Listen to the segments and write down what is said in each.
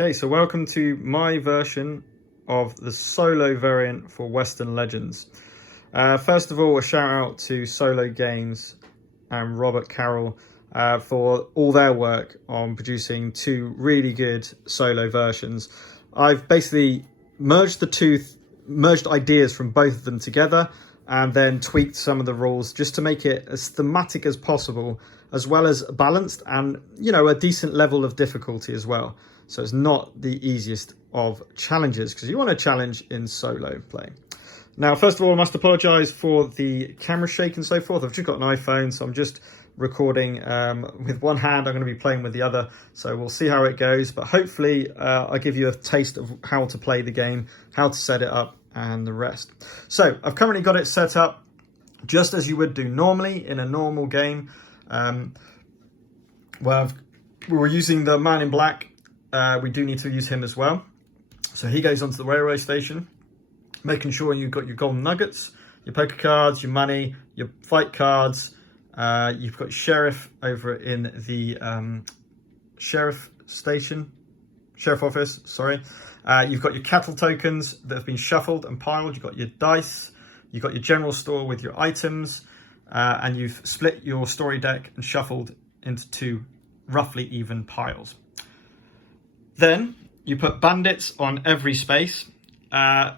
Okay, so welcome to my version of the solo variant for Western Legends. First of all, a shout out to Solo Games and Robert Carroll for all their work on producing two really good solo versions. I've basically merged ideas from both of them together and then tweaked some of the rules just to make it as thematic as possible, as well as balanced and, you know, a decent level of difficulty as well. So it's not the easiest of challenges, because you want a challenge in solo play. Now, first of all, I must apologise for the camera shake and so forth. I've just got an iPhone, so I'm just recording with one hand. I'm going to be playing with the other, so we'll see how it goes. But hopefully I'll give you a taste of how to play the game, how to set it up, and the rest. So I've currently got it set up just as you would do normally in a normal game. We're using the man in black. We do need to use him as well. So he goes onto the railway station, making sure you've got your golden nuggets, your poker cards, your money, your fight cards. You've got sheriff over in the sheriff office, sorry. You've got your cattle tokens that have been shuffled and piled. You've got your dice. You've got your general store with your items. And you've split your story deck and shuffled into two roughly even piles. Then you put bandits on every space, and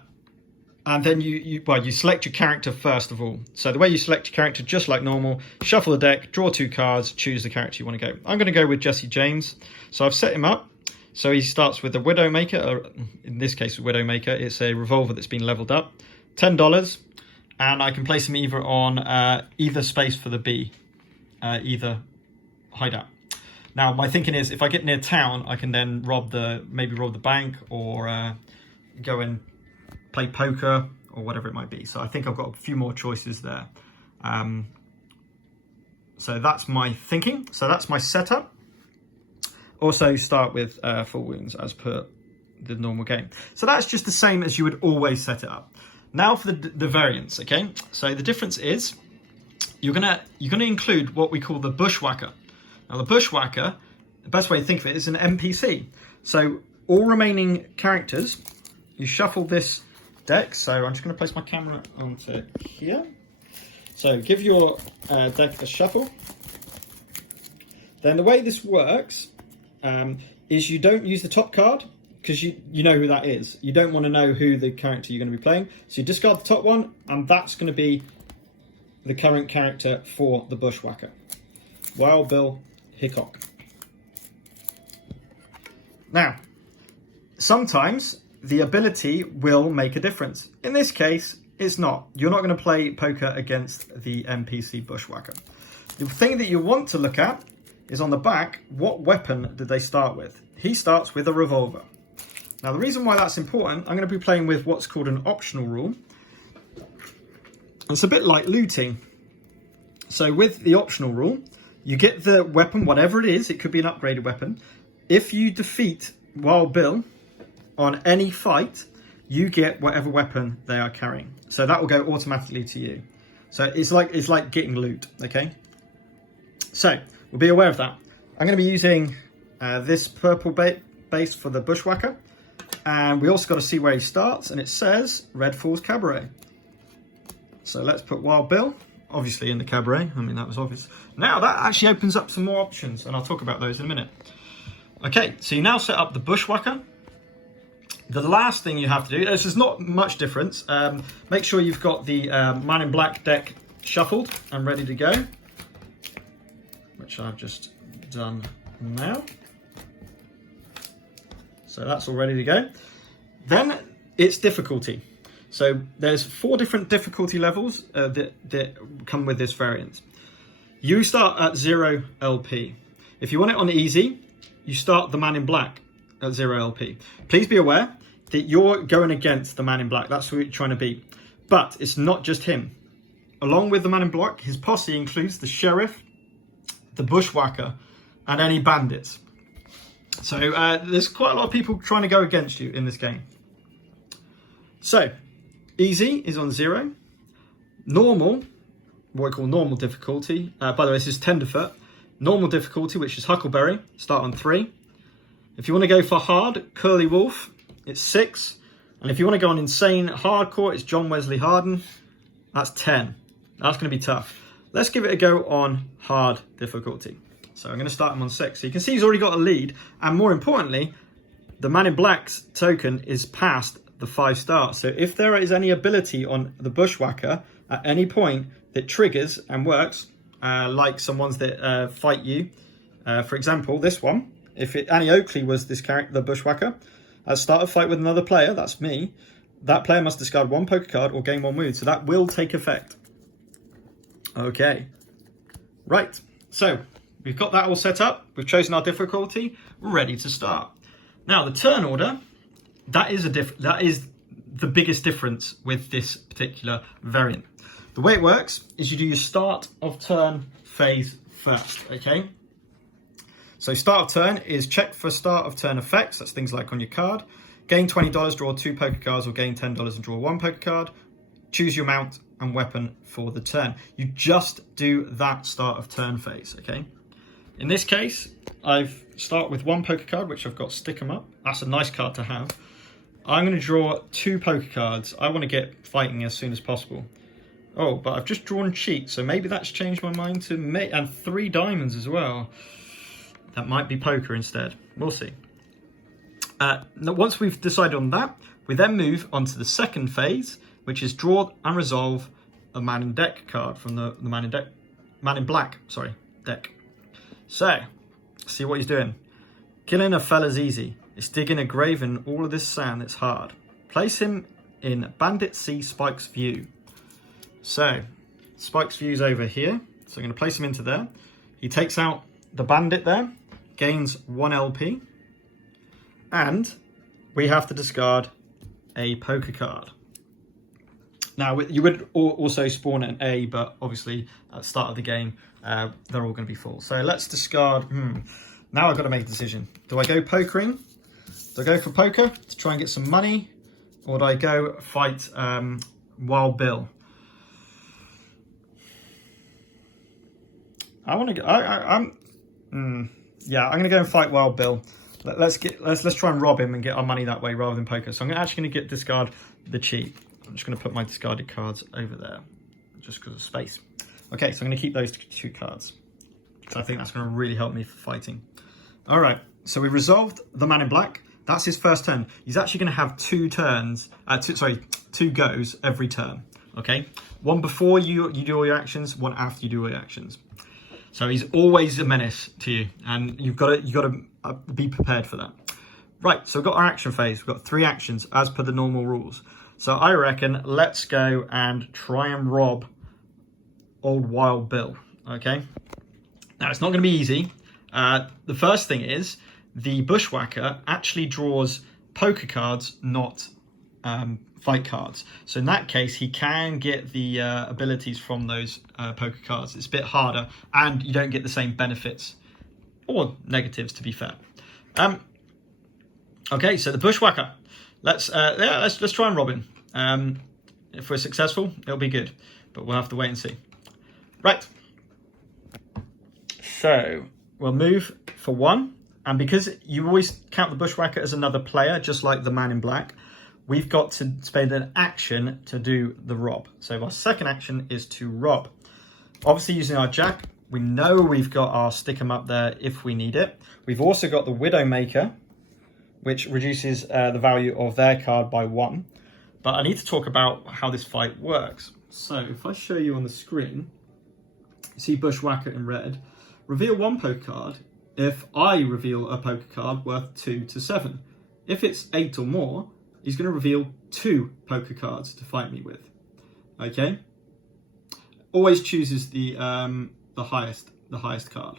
then you select your character first of all. So the way you select your character, just like normal, shuffle the deck, draw two cards, choose the character you want to go. I'm going to go with Jesse James. So I've set him up. So he starts with a Widowmaker, or in this case a Widowmaker. It's a revolver that's been leveled up, $10, and I can place him either on either space for the B, either hideout. Now, my thinking is, if I get near town, I can then maybe rob the bank, or go and play poker, or whatever it might be. So I think I've got a few more choices there. So that's my thinking. So that's my setup. Also start with full wounds as per the normal game. So that's just the same as you would always set it up. Now for the variants, okay? So the difference is you're gonna include what we call the Bushwacker. Now, the Bushwacker, the best way to think of it is an NPC. So all remaining characters, you shuffle this deck. So I'm just going to place my camera onto here. So give your deck a shuffle. Then the way this works is you don't use the top card, because you know who that is. You don't want to know who the character you're going to be playing. So you discard the top one, and that's going to be the current character for the Bushwacker. Wild Bill Hickok. Now, sometimes the ability will make a difference. In this case, it's not. You're not going to play poker against the NPC Bushwacker. The thing that you want to look at is on the back, what weapon did they start with? He starts with a revolver. Now, the reason why that's important, I'm going to be playing with what's called an optional rule. It's a bit like looting. So with the optional rule, you get the weapon, whatever it is. It could be an upgraded weapon. If you defeat Wild Bill on any fight, you get whatever weapon they are carrying. So that will go automatically to you. So it's like getting loot, okay? So we'll be aware of that. I'm going to be using this purple base for the Bushwacker. And we also got to see where he starts. And it says Red Falls Cabaret. So let's put Wild Bill, obviously, in the cabaret. I mean, that was obvious. Now that actually opens up some more options, and I'll talk about those in a minute. Okay, so you now set up the Bushwacker. The last thing you have to do, this is not much difference. Make sure you've got the Man in Black deck shuffled and ready to go, which I've just done now. So that's all ready to go. Then it's difficulty. So there's 4 different difficulty levels that come with this variant. You start at 0 LP. If you want it on easy, you start the Man in Black at 0 LP. Please be aware that you're going against the Man in Black. That's who you're trying to beat. But it's not just him. Along with the Man in Black, his posse includes the Sheriff, the Bushwacker, and any bandits. So there's quite a lot of people trying to go against you in this game. So easy is on 0. Normal, what we call normal difficulty. By the way, this is Tenderfoot. Normal difficulty, which is Huckleberry, start on 3. If you want to go for hard, Curly Wolf, it's 6. And if you want to go on insane hardcore, it's John Wesley Harden. That's 10. That's going to be tough. Let's give it a go on hard difficulty. So I'm going to start him on 6. So you can see he's already got a lead. And more importantly, the Man in Black's token is past the 5 stars. So if there is any ability on the Bushwacker at any point that triggers and works, like some ones that fight you, for example, this one, if Annie Oakley was this character, the Bushwacker, at start a fight with another player, that's me, that player must discard 1 poker card or gain 1 wound. So that will take effect. Okay. Right. So we've got that all set up. We've chosen our difficulty. We're ready to start. Now the turn order, that is the biggest difference with this particular variant. The way it works is you do your start of turn phase first, okay? So start of turn is check for start of turn effects. That's things like on your card. Gain $20, draw 2 poker cards, or gain $10 and draw 1 poker card. Choose your mount and weapon for the turn. You just do that start of turn phase, okay? In this case, I've start with 1 poker card, which I've got stick 'em up. That's a nice card to have. I'm going to draw 2 poker cards. I want to get fighting as soon as possible. Oh, but I've just drawn cheat, so maybe that's changed my mind to and 3 diamonds as well. That might be poker instead. We'll see. Once we've decided on that, we then move on to the second phase, which is draw and resolve a Man in Deck card from the Man in Black deck. So, see what he's doing. Killing a fella's easy. It's digging a grave in all of this sand that's hard. Place him in Bandit C Spike's view. So, Spike's view's over here. So I'm going to place him into there. He takes out the bandit there, gains 1 LP. And we have to discard a poker card. Now, you would also spawn an A, but obviously at the start of the game, they're all going to be full. So let's discard. Now I've got to make a decision. Do I go pokering? Do I go for poker to try and get some money? Or do I go fight Wild Bill? I want to go. Yeah, I'm going to go and fight Wild Bill. Let's try and rob him and get our money that way rather than poker. So I'm actually going to discard the cheat. I'm just going to put my discarded cards over there, just because of space. Okay, so I'm going to keep those 2 cards. So I think that's going to really help me for fighting. All right, so we resolved the Man in Black. That's his first turn. He's actually going to have 2 turns. 2 goes every turn. Okay, 1 before you do all your actions, 1 after you do all your actions. So he's always a menace to you, and you've got to be prepared for that. Right, so we've got our action phase. We've got 3 actions as per the normal rules. So I reckon let's go and try and rob old Wild Bill. Okay. Now it's not going to be easy. The first thing is the Bushwacker actually draws poker cards, not fight cards. So in that case, he can get the abilities from those poker cards. It's a bit harder, and you don't get the same benefits or negatives, to be fair. Okay, so the Bushwacker. Let's try and rob him. If we're successful, it'll be good, but we'll have to wait and see. Right. So we'll move for 1, and because you always count the Bushwacker as another player, just like the Man in Black, we've got to spend an action to do the rob. So our second action is to rob. Obviously using our jack, we know we've got our stick 'em up there if we need it. We've also got the Widowmaker, which reduces the value of their card by 1. But I need to talk about how this fight works. So if I show you on the screen, you see Bushwacker in red. Reveal 1 poker card if I reveal a poker card worth 2 to 7. If it's 8 or more, he's going to reveal 2 poker cards to fight me with. Okay? Always chooses the highest card.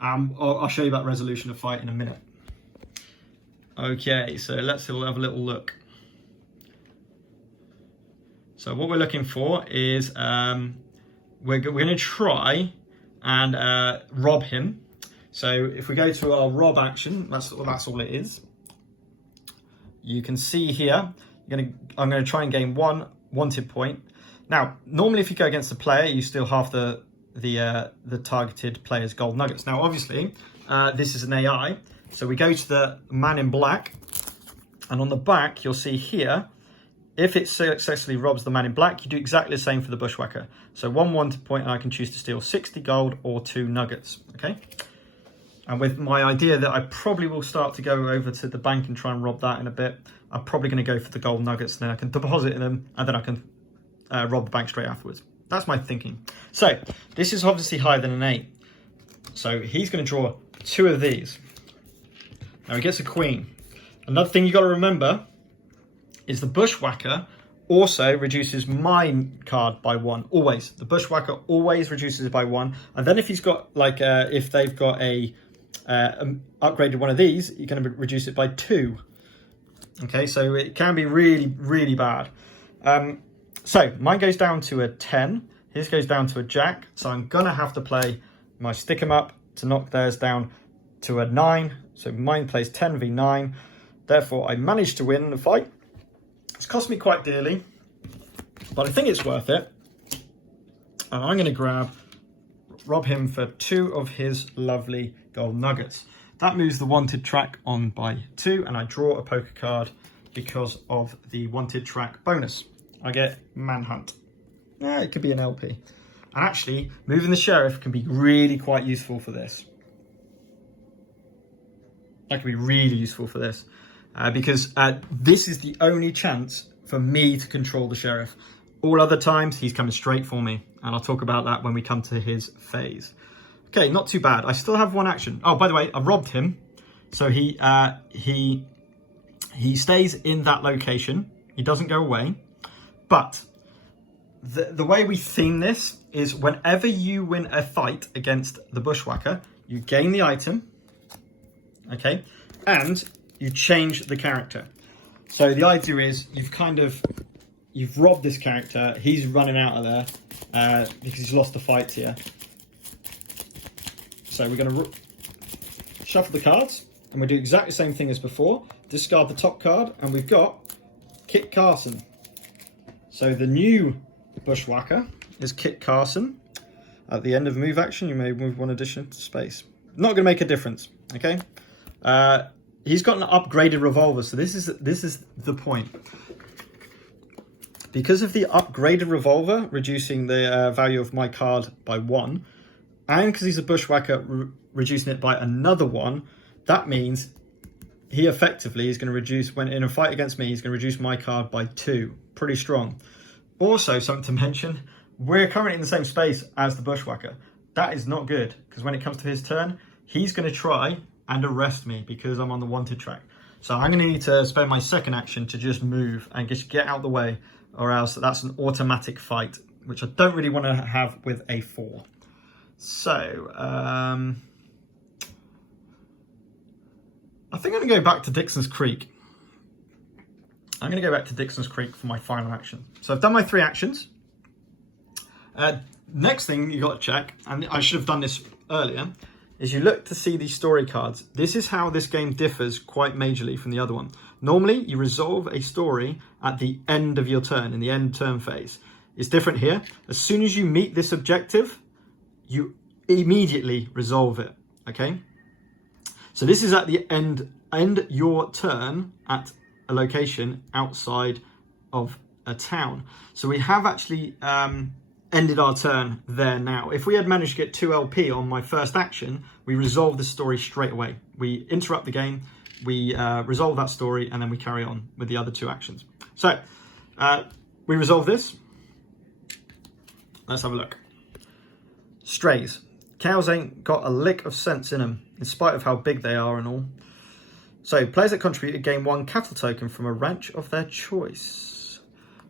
I'll show you about resolution of fight in a minute. Okay, so let's have a little look. So what we're looking for is we're going to try and rob him. So if we go to our rob action, that's all it is. You can see here, I'm going to try and gain 1 wanted point. Now, normally if you go against the player, you steal half the targeted player's gold nuggets. Now, obviously, this is an AI, So we go to the man in black, and on the back, you'll see here, if it successfully robs the man in black, you do exactly the same for the Bushwacker. So 1 wanted point, and I can choose to steal 60 gold or 2 nuggets, okay? And with my idea that I probably will start to go over to the bank and try and rob that in a bit, I'm probably going to go for the gold nuggets, and then I can deposit in them, and then I can rob the bank straight afterwards. That's my thinking. So this is obviously higher than an 8. So he's going to draw 2 of these. Now he gets a queen. Another thing you got to remember is the Bushwacker also reduces my card by 1. Always. The Bushwacker always reduces it by 1. And then if he's got like if they've got a upgraded one of these, you're going to reduce it by 2. Okay, so it can be really, really bad. So mine goes down to a 10. His goes down to a jack. So I'm going to have to play my stick 'em up to knock theirs down to a 9. So mine plays 10 v 9. Therefore, I managed to win the fight. It's cost me quite dearly, but I think it's worth it. And I'm going to rob him for 2 of his lovely gold nuggets. That moves the wanted track on by 2, and I draw a poker card because of the wanted track bonus. I get manhunt. Yeah, it could be an LP. And actually, moving the sheriff can be really quite useful for this. That could be really useful for this. Because this is the only chance for me to control the sheriff. All other times, he's coming straight for me. And I'll talk about that when we come to his phase. Okay, not too bad. I still have 1 action. Oh, by the way, I robbed him. So he stays in that location. He doesn't go away. But the way we theme this is whenever you win a fight against the Bushwacker, you gain the item. Okay, and you change the character. So the idea is you've robbed this character. He's running out of there because he's lost the fight here. So we're going to shuffle the cards, and we do exactly the same thing as before. Discard the top card, and we've got Kit Carson. So the new Bushwacker is Kit Carson. At the end of a move action, you may move 1 addition to space. Not going to make a difference. Okay. He's got an upgraded revolver, so this is the point. Because of the upgraded revolver, reducing the value of my card by 1, and because he's a Bushwacker, reducing it by another 1, that means he effectively is going to reduce, when in a fight against me, he's going to reduce my card by 2. Pretty strong. Also, something to mention, we're currently in the same space as the Bushwacker. That is not good, because when it comes to his turn, he's going to try and arrest me because I'm on the wanted track. So I'm going to need to spend my second action to just move and just get out the way, or else that's an automatic fight, which I don't really want to have with a 4. So, I think I'm going to go back to Dixon's Creek. I'm going to go back to Dixon's Creek for my final action. So I've done my 3 actions. Next thing you got to check, and I should have done this earlier, is you look to see these story cards. This is how this game differs quite majorly from the other one. Normally, you resolve a story at the end of your turn, in the end turn phase. It's different here. As soon as you meet this objective, you immediately resolve it, okay? So this is at the end your turn at a location outside of a town. So we have actually ended our turn there now. If we had managed to get 2 LP on my first action, we resolve the story straight away. We interrupt the game, we resolve that story, and then we carry on with the other 2 actions. So we resolve this. Let's have a look. Strays. Cows ain't got a lick of sense in them, in spite of how big they are and all. So players that contributed gain 1 cattle token from a ranch of their choice.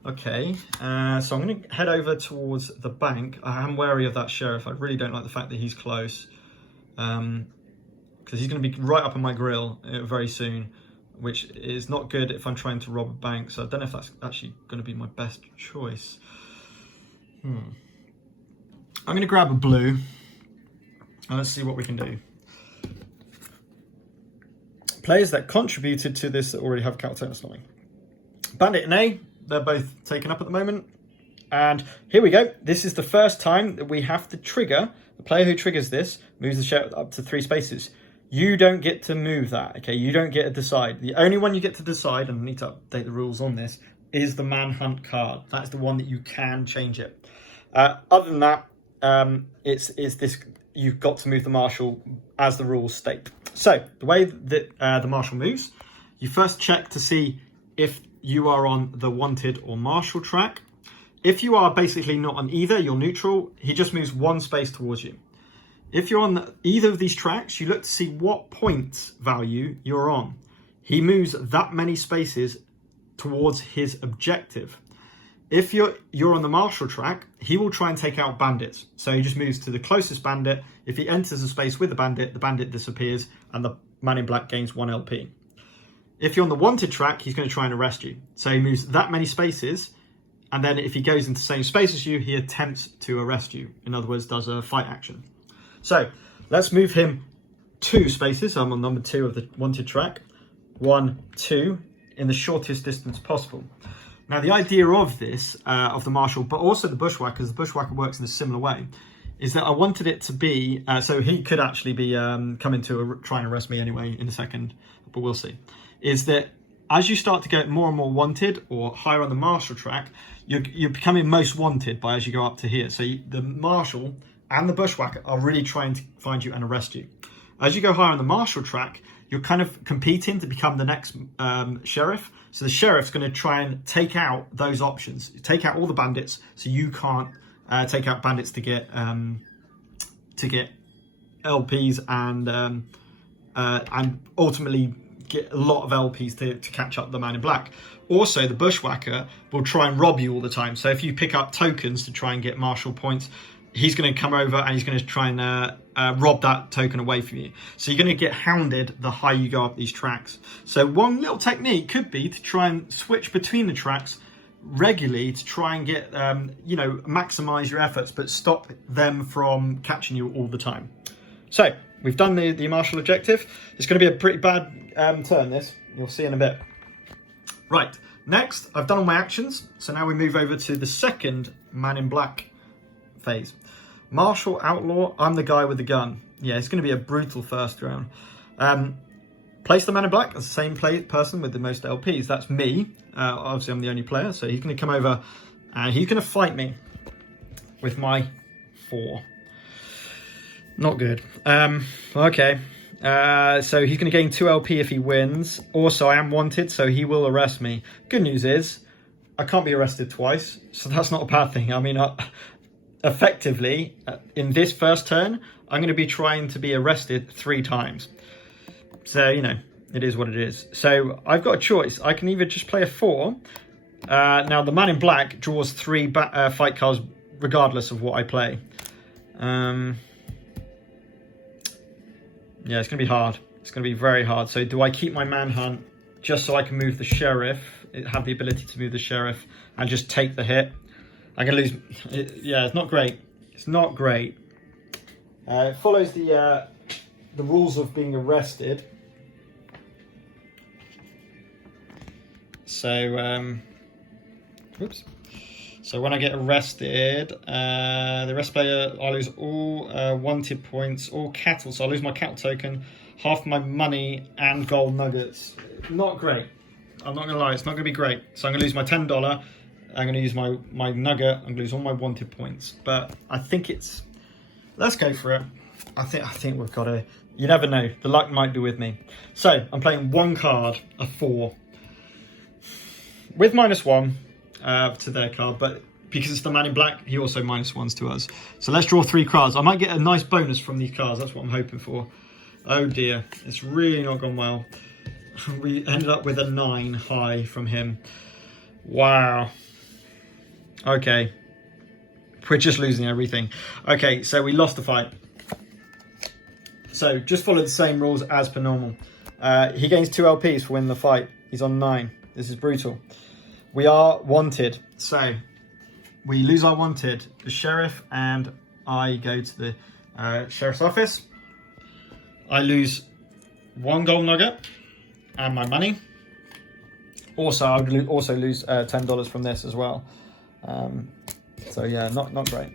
Okay, so I'm going to head over towards the bank. I am wary of that sheriff. I really don't like the fact that he's close. Because he's going to be right up on my grill very soon, which is not good if I'm trying to rob a bank. So I don't know if that's actually going to be my best choice. I'm going to grab a blue, and let's see what we can do. Players that contributed to this that already have cattle tokens. Bandit and A, they're both taken up at the moment. And here we go. This is the first time that we have to trigger. The player who triggers this moves the sheriff up to 3 spaces. You don't get to move that, okay? You don't get to decide. The only one you get to decide, and I need to update the rules on this, is the Manhunt card. That's the one that you can change it. Other than that, it's this. You've got to move the marshal as the rules state. So the way that the marshal moves, you first check to see if you are on the wanted or marshal track. If you are basically not on either, you're neutral, he just moves one space towards you. If you're on either of these tracks, you look to see what point value you're on. He moves that many spaces towards his objective. If you're on the marshal track, he will try and take out bandits. So he just moves to the closest bandit. If he enters a space with the bandit disappears and the man in black gains 1 LP. If you're on the wanted track, he's going to try and arrest you. So he moves that many spaces, and then if he goes into the same space as you, he attempts to arrest you. In other words, does a fight action. So let's move him 2 spaces. I'm on number 2 of the wanted track. 1, 2, in the shortest distance possible. Now the idea of this, of the marshal, but also the bushwhacker, the bushwhacker works in a similar way, is that I wanted it to be, so he could actually be coming to try and arrest me anyway in a second, but we'll see, is that as you start to get more and more wanted or higher on the marshal track, you're becoming most wanted by as you go up to here. So the marshal and the bushwhacker are really trying to find you and arrest you. As you go higher on the marshal track, you're kind of competing to become the next sheriff. So the sheriff's going to try and take out those options, take out all the bandits, so you can't take out bandits to get LPs and ultimately get a lot of LPs to catch up the man in black. Also, the bushwhacker will try and rob you all the time. So if you pick up tokens to try and get marshal points, he's going to come over and he's going to try and rob that token away from you. So you're going to get hounded the higher you go up these tracks. So one little technique could be to try and switch between the tracks regularly to try and get, maximize your efforts, but stop them from catching you all the time. So we've done the marshal objective. It's going to be a pretty bad turn, this. You'll see in a bit. Right, next, I've done all my actions. So now we move over to the second man in black phase. Marshal, outlaw, I'm the guy with the gun. Yeah, it's going to be a brutal first round. Place the man in black as the same person with the most LPs. That's me. Obviously, I'm the only player, so he's going to come over and he's going to fight me with my 4. Not good. Okay. So he's going to gain 2 LP if he wins. Also, I am wanted, so he will arrest me. Good news is, I can't be arrested twice, so that's not a bad thing. I mean, effectively, in this first turn, I'm going to be trying to be arrested 3 times. So, it is what it is. So I've got a choice. I can either just play a 4. Now, the man in black draws 3 fight cards regardless of what I play. Yeah, it's going to be hard. It's going to be very hard. So do I keep my manhunt just so I can move the sheriff, have the ability to move the sheriff and just take the hit? I'm going to lose. Yeah, it's not great. It's not great. It follows the rules of being arrested. So, oops. So when I get arrested, the arrest player, I lose all wanted points, all cattle. So I lose my cattle token, half my money, and gold nuggets. Not great. I'm not going to lie, it's not going to be great. So I'm going to lose my $10. I'm going to use my nugget. I'm going to lose all my wanted points. But I think it's... Let's go for it. I think we've got to... You never know. The luck might be with me. So I'm playing 1 card, a 4. With -1 to their card, but because it's the man in black, he also -1s to us. So let's draw 3 cards. I might get a nice bonus from these cards. That's what I'm hoping for. Oh dear, it's really not gone well. We ended up with a 9 high from him. Wow. Okay. We're just losing everything. Okay, so we lost the fight. So just follow the same rules as per normal. He gains 2 LPs for winning the fight. He's on 9. This is brutal. We are wanted. So we lose our wanted. The sheriff and I go to the sheriff's office. I lose 1 gold nugget and my money. Also, I would also lose $10 from this as well. So yeah, not great.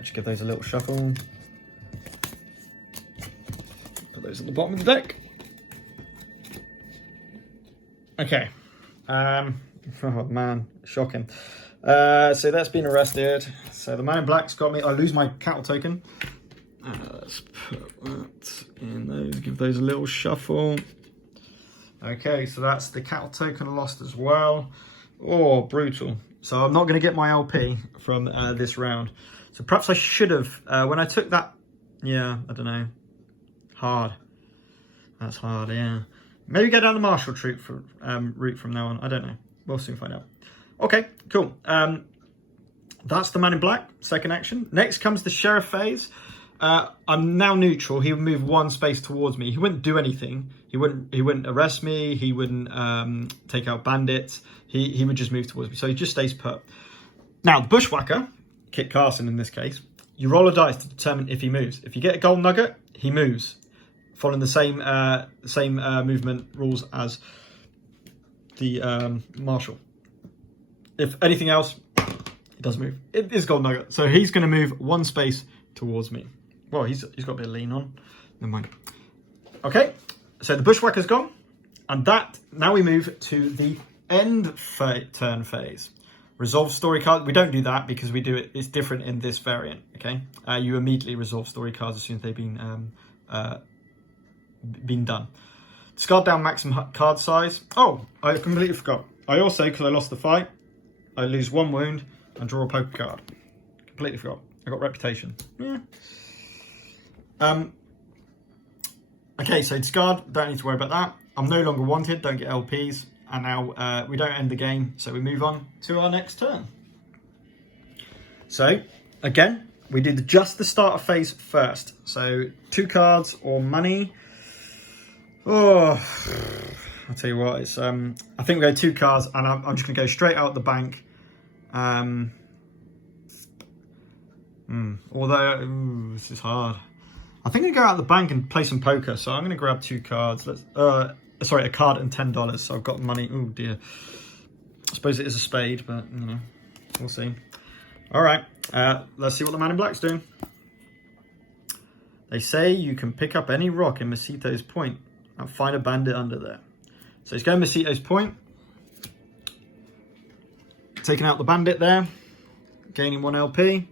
Just give those a little shuffle. Put those at the bottom of the deck. Okay. Oh man, shocking. So that's been arrested. So the man in black's got me. I lose my cattle token. Let's put that in those. Give those a little shuffle. Okay, so that's the cattle token lost as well. Oh, brutal. So I'm not going to get my LP from this round. So perhaps I should have, when I took that, yeah, I don't know. Hard. That's hard, yeah. Maybe go down the Marshall route from now on. I don't know. We'll soon find out. Okay, cool. That's the man in black, second action. Next comes the sheriff phase. I'm now neutral. He would move one space towards me. He wouldn't do anything. He wouldn't arrest me. He wouldn't take out bandits. He would just move towards me. So he just stays put. Now, the Bushwacker, Kit Carson in this case, you roll a dice to determine if he moves. If you get a gold nugget, he moves, following the same movement rules as the Marshal. If anything else, he doesn't move. It is gold nugget. So he's going to move one space towards me. Well, he's got a bit of lean on. Never mind. Okay, so the Bushwhacker's gone. And now we move to the end turn phase. Resolve story card. We don't do that because we do it. It's different in this variant, okay? You immediately resolve story cards as soon as they've been done. Discard down maximum card size. Oh, I completely forgot. I also, because I lost the fight, I lose one wound and draw a poker card. Completely forgot. I got reputation. Yeah. Okay, so discard. Don't need to worry about that. I'm no longer wanted. Don't get LPs. And now we don't end the game, so we move on to our next turn. So, again, we did just the starter phase first. So, 2 cards or money. Oh, I'll tell you what, it's I think we go 2 cards, and I'm just going to go straight out the bank. Although, this is hard. I think I go out the bank and play some poker, so I'm going to grab 2 cards. Sorry, a card and $10, so I've got money. Oh dear. I suppose it is a spade, but you know, we'll see. All right, let's see what the man in black's doing. They say you can pick up any rock in Masito's Point and find a bandit under there. So he's going Masito's Point. Taking out the bandit there, gaining 1 LP.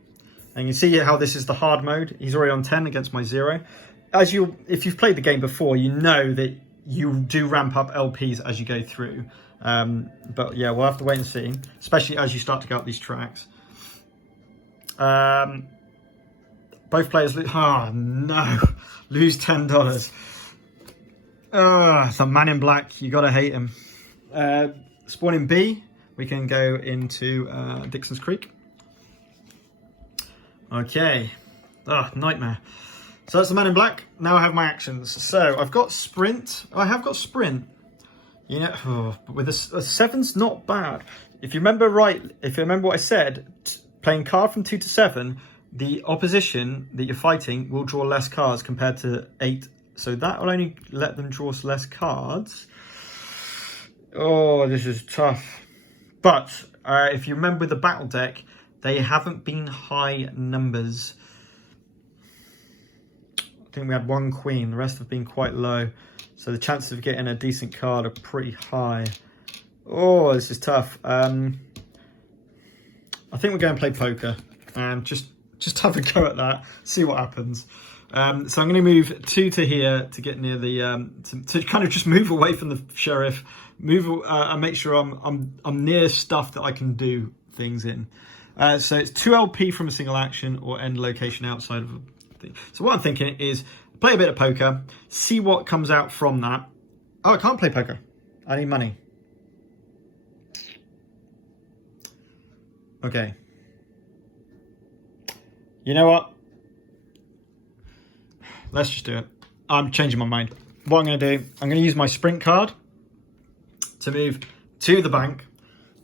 And you see how this is the hard mode. He's already on 10 against my 0. If you've played the game before, you know that you do ramp up LPs as you go through. But yeah, we'll have to wait and see, especially as you start to go up these tracks. Both players lose. Oh no, lose $10. The man in black, you gotta hate him. Spawning B, we can go into Dixon's Creek. Okay, nightmare. So that's the man in black. Now I have my actions. So I've got sprint. I have got sprint. You know, with a 7's not bad. If you remember what I said, playing card from 2 to 7, the opposition that you're fighting will draw less cards compared to 8. So that will only let them draw less cards. Oh, this is tough. But if you remember the battle deck, they haven't been high numbers. I think we had 1 queen, the rest have been quite low. So the chances of getting a decent card are pretty high. Oh, this is tough. I think we're going to play poker and just have a go at that, see what happens. So I'm going to move 2 to here to get near the, to kind of just move away from the sheriff, move and make sure I'm near stuff that I can do things in. So it's 2 LP from a single action or end location outside of a thing. So what I'm thinking is play a bit of poker, see what comes out from that. Oh, I can't play poker. I need money. Okay. You know what? Let's just do it. I'm changing my mind. What I'm going to do, I'm going to use my sprint card to move to the bank.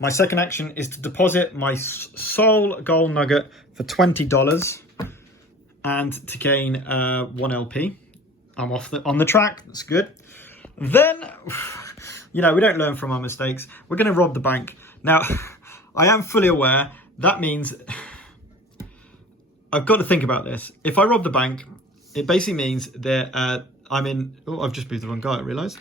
My second action is to deposit my sole gold nugget for $20 and to gain 1 LP. I'm on the track. That's good. Then, you know, we don't learn from our mistakes. We're going to rob the bank. Now, I am fully aware that means I've got to think about this. If I rob the bank, it basically means that I'm in... Oh, I've just moved the wrong guy, I realise.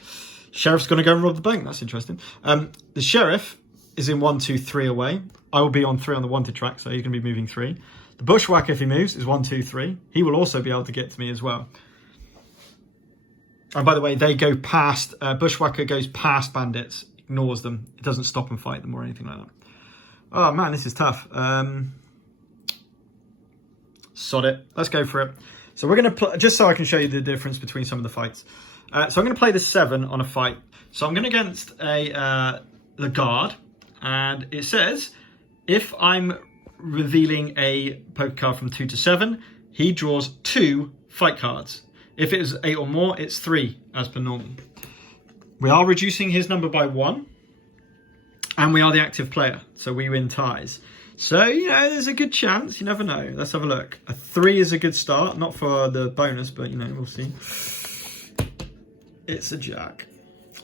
Sheriff's going to go and rob the bank. That's interesting. The Sheriff is in 1, 2, 3 away. I will be on 3 on the wanted track, so he's going to be moving 3. The Bushwacker, if he moves, is 1, 2, 3. He will also be able to get to me as well. And by the way, they go past... Bushwacker goes past bandits, ignores them. It doesn't stop and fight them or anything like that. Oh, man, this is tough. Sod it. Let's go for it. So we're going to... Just so I can show you the difference between some of the fights. So I'm going to play the 7 on a fight. So I'm going against the guard. And it says, if I'm revealing a poker card from 2 to 7, he draws 2 fight cards. If it is 8 or more, it's 3, as per normal. We are reducing his number by 1. And we are the active player. So we win ties. So, you know, there's a good chance. You never know. Let's have a look. A 3 is a good start. Not for the bonus, but, you know, we'll see. It's a jack,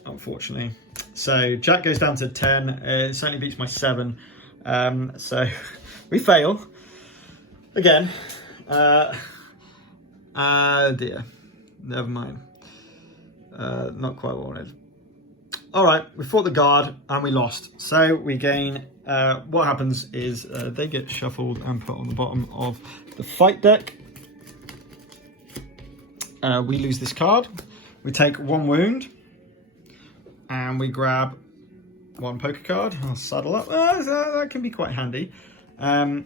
unfortunately. So Jack goes down to 10. It certainly beats my 7. So we fail again. Dear, never mind. Not quite what I wanted. All right, we fought the guard and we lost. So we gain. What happens is they get shuffled and put on the bottom of the fight deck. We lose this card. We take 1 wound, and we grab 1 poker card. I'll saddle up. That can be quite handy. Oh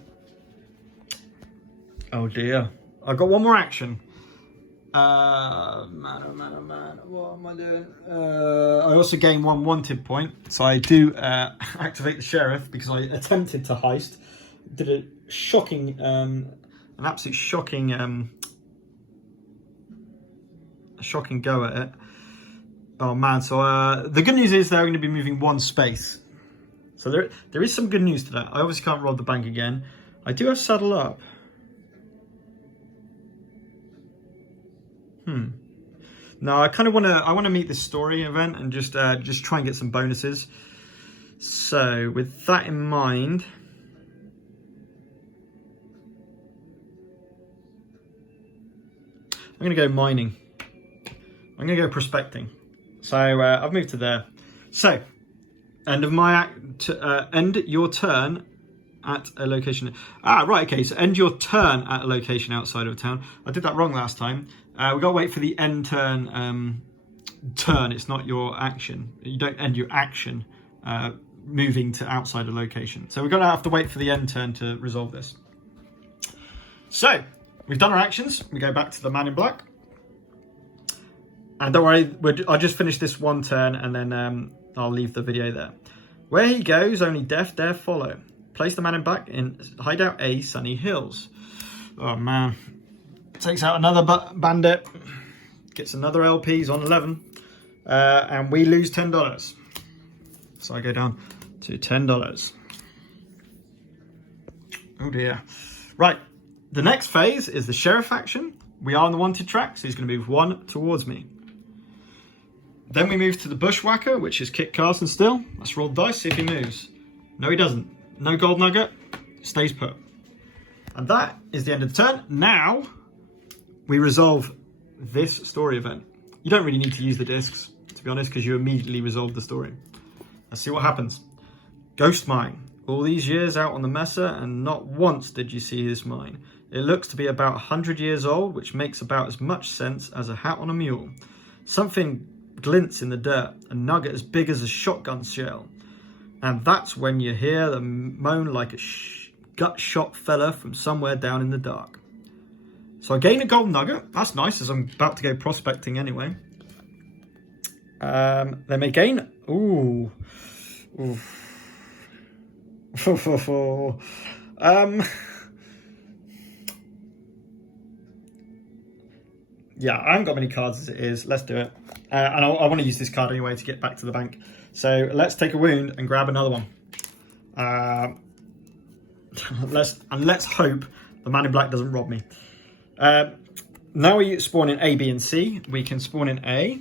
dear. I've got 1 more action. Man. What am I doing? I also gain 1 wanted point. So I do activate the Sheriff because I attempted to heist. Did a shocking, an absolute shocking... shocking go at it. Oh man, so the good news is they're going to be moving 1 space. So there is some good news to that. I obviously can't rob the bank again. I do have saddle up. No, I kind of want to meet this story event and just try and get some bonuses. So with that in mind, I'm going to go mining. I'm going to go prospecting. So I've moved to there. So, end of my end your turn at a location. Right, okay. So end your turn at a location outside of town. I did that wrong last time. We got to wait for the end turn. It's not your action. You don't end your action moving to outside a location. So we're going to have to wait for the end turn to resolve this. So we've done our actions. We go back to the man in black. And don't worry, I'll just finish this 1 turn and then I'll leave the video there. Where he goes, only death dare follow. Place the man in black in hideout A, Sunny Hills. Oh man. Takes out another bandit. Gets another LP, he's on 11. And we lose $10. So I go down to $10. Oh dear. Right, the next phase is the Sheriff action. We are on the wanted track, so he's going to move 1 towards me. Then we move to the Bushwacker, which is Kit Carson still. Let's roll the dice, see if he moves. No, he doesn't. No gold nugget. Stays put. And that is the end of the turn. Now, we resolve this story event. You don't really need to use the discs, to be honest, because you immediately resolve the story. Let's see what happens. Ghost mine. All these years out on the Mesa, and not once did you see this mine. It looks to be about 100 years old, which makes about as much sense as a hat on a mule. Something glints in the dirt, a nugget as big as a shotgun shell. And that's when you hear the moan like a gut-shot fella from somewhere down in the dark. So I gain a gold nugget. That's nice, as I'm about to go prospecting anyway. They may gain... Ooh. Yeah, I haven't got many cards as it is. Let's do it. And I want to use this card anyway to get back to the bank. So let's take a wound and grab another one. Let's hope the man in black doesn't rob me. Now we spawn in A, B, and C. We can spawn in A.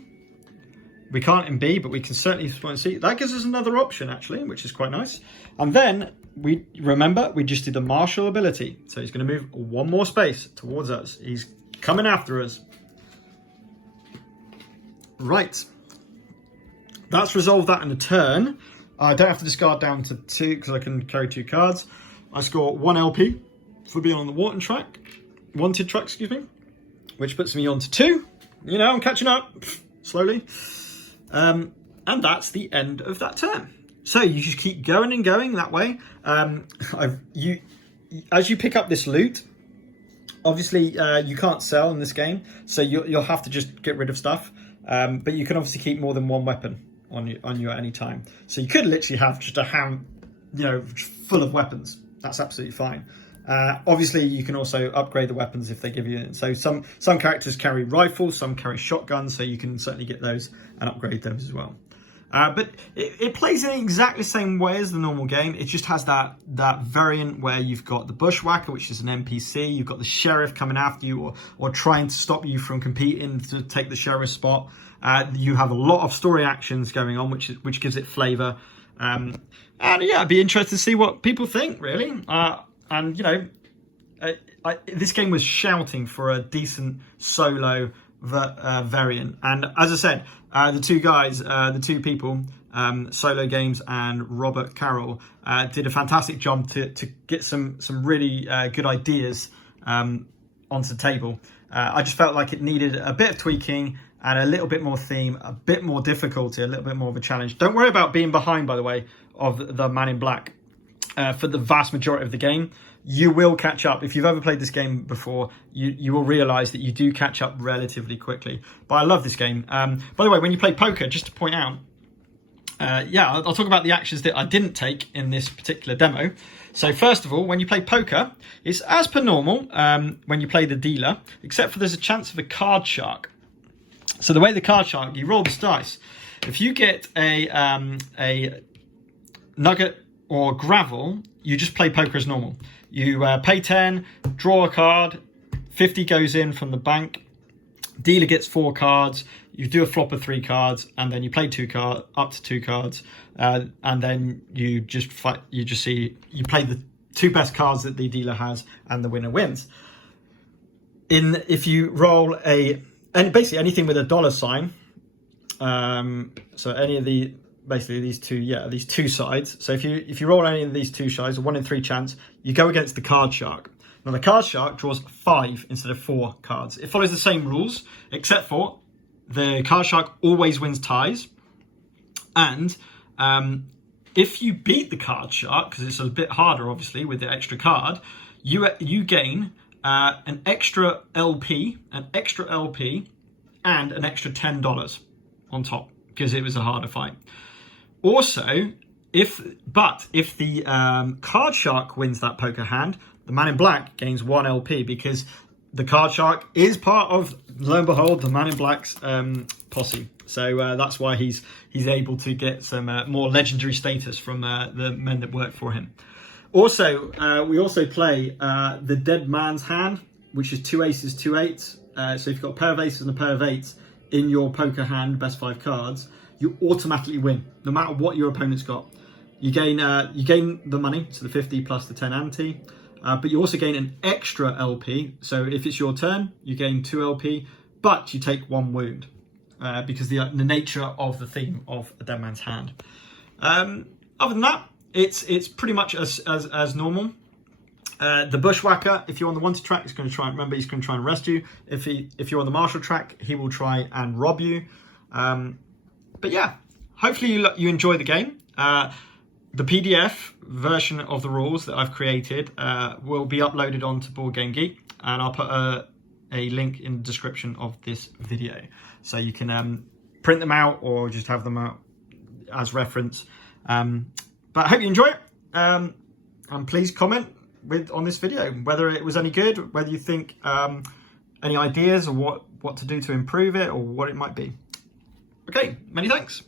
We can't in B, but we can certainly spawn in C. That gives us another option, actually, which is quite nice. And then, we just did the martial ability. So he's going to move 1 more space towards us. He's coming after us. Right. That's resolved that in a turn. I don't have to discard down to 2 because I can carry 2 cards. I score 1 LP for being on the wanted track, excuse me, which puts me on to 2. You know, I'm catching up slowly. And that's the end of that turn. So you just keep going and going that way. As you pick up this loot, obviously you can't sell in this game, so you'll have to just get rid of stuff. But you can obviously keep more than 1 weapon on you at any time. So you could literally have just a hand, you know, full of weapons. That's absolutely fine. Obviously, you can also upgrade the weapons if they give you. So some characters carry rifles, some carry shotguns, so you can certainly get those and upgrade those as well. But it plays in exactly the same way as the normal game. It just has that variant where you've got the Bushwacker, which is an NPC. You've got the sheriff coming after you or trying to stop you from competing to take the sheriff's spot. You have a lot of story actions going on, which gives it flavour. And yeah, I'd be interested to see what people think, really. And you know, this game was shouting for a decent solo variant. And as I said, the two people, Solo Games and Robert Carroll, did a fantastic job to get some really good ideas onto the table. I just felt like it needed a bit of tweaking and a little bit more theme, a bit more difficulty, a little bit more of a challenge. Don't worry about being behind, by the way, of the Man in Black. For the vast majority of the game, you will catch up. If you've ever played this game before, you will realise that you do catch up relatively quickly. But I love this game. By the way, when you play poker, just to point out, I'll talk about the actions that I didn't take in this particular demo. So first of all, when you play poker, it's as per normal when you play the dealer, except for there's a chance of a card shark. So the way the card shark, you roll the dice. If you get a nugget or gravel, you just play poker as normal. You pay 10, draw a card, 50 goes in from the bank, dealer gets 4 cards, you do a flop of 3 cards, and then you play up to 2 cards, and then you play the 2 best cards that the dealer has, and the winner wins. If you roll basically anything with a dollar sign, so any of the basically these two sides. So if you roll any of these 2 sides, a 1 in 3 chance, you go against the card shark. Now the card shark draws 5 instead of 4 cards. It follows the same rules, except for the card shark always wins ties, and if you beat the card shark, because it's a bit harder obviously with the extra card, you gain an extra LP, and an extra $10 on top, because it was a harder fight. Also, if the card shark wins that poker hand, the Man in Black gains 1 LP, because the card shark is part of, lo and behold, the Man in Black's posse. So that's why he's able to get some more legendary status from the men that work for him. Also, we also play the Dead Man's Hand, which is 2 aces, 2 eights. So if you've got a pair of aces and a pair of eights in your poker hand, best 5 cards, you automatically win, no matter what your opponent's got. You gain the money, so the 50 plus the 10 ante, but you also gain an extra LP. So if it's your turn, you gain 2 LP, but you take 1 wound, because the nature of the theme of a Dead Man's Hand. Other than that, it's pretty much as normal. The Bushwacker, if you're on the wanted track, he's going to try and arrest you. If you're on the martial track, he will try and rob you. But yeah, hopefully you enjoy the game. The PDF version of the rules that I've created will be uploaded onto Board Game Geek, and I'll put a link in the description of this video, so you can print them out or just have them out as reference. But I hope you enjoy it, and please comment on this video whether it was any good, whether you think any ideas or what to do to improve it, or what it might be. Okay, many thanks.